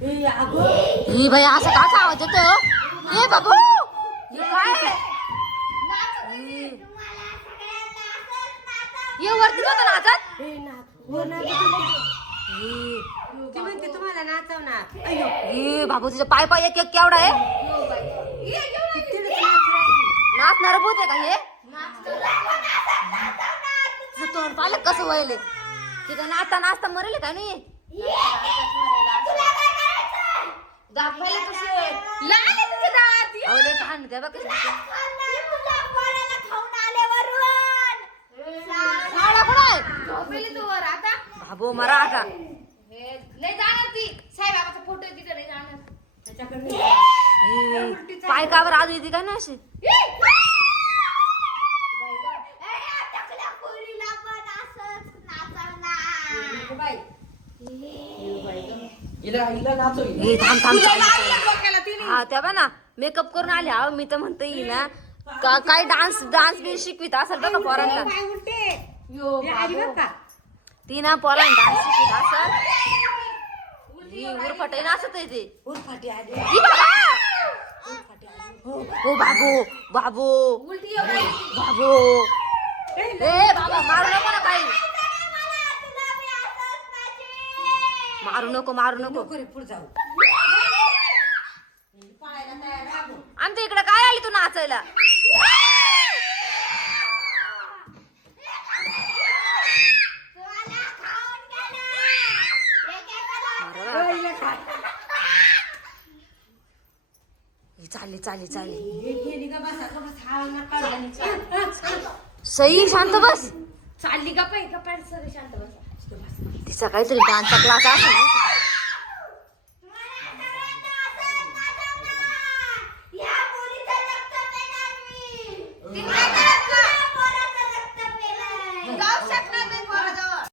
ही बाई असं काचा आवाज येतोय हो? ए बाबू हे काय आहे? ये वरती होतं नाचत तुम्हाला नाचवणार ये बाबू तुझे पाय पाय एक एक केवढा आहे नाचणार भूत आहे का हे तुझं तोंड पाहिलं कसं व्हायले तिथं नाचता नाचता मरेल का नाही दाखवायला कसे अवले लहान त्या बघ कसे शाळा कोण आहे बाबू मरा आता नाही जाणार ती साईबाबाचा फोटो तिथं नाही जाणार पाय कावर आज येते काय ना अशी थांब थांब हा त्या बा ना मेकअप करून आले हा मी तर म्हणते ही ना काय डान्स डान्स बी शिकवित असेल बघा पोरांना ती ना पोरांना डान्स शिकवित असेल उरफाटे नाचत आहे ते हो बाबू बाबू बाबू ए बाबा मारू नको ना काही मारू नको मारू नको आमच्या इकडे काय आली तू नाचायला चालली चालली चालली सई शांत बस चालली का पाहिजे का पाहिजे सगळे शांत बसा तिचा काहीतरी डान्सचा क्लास असेल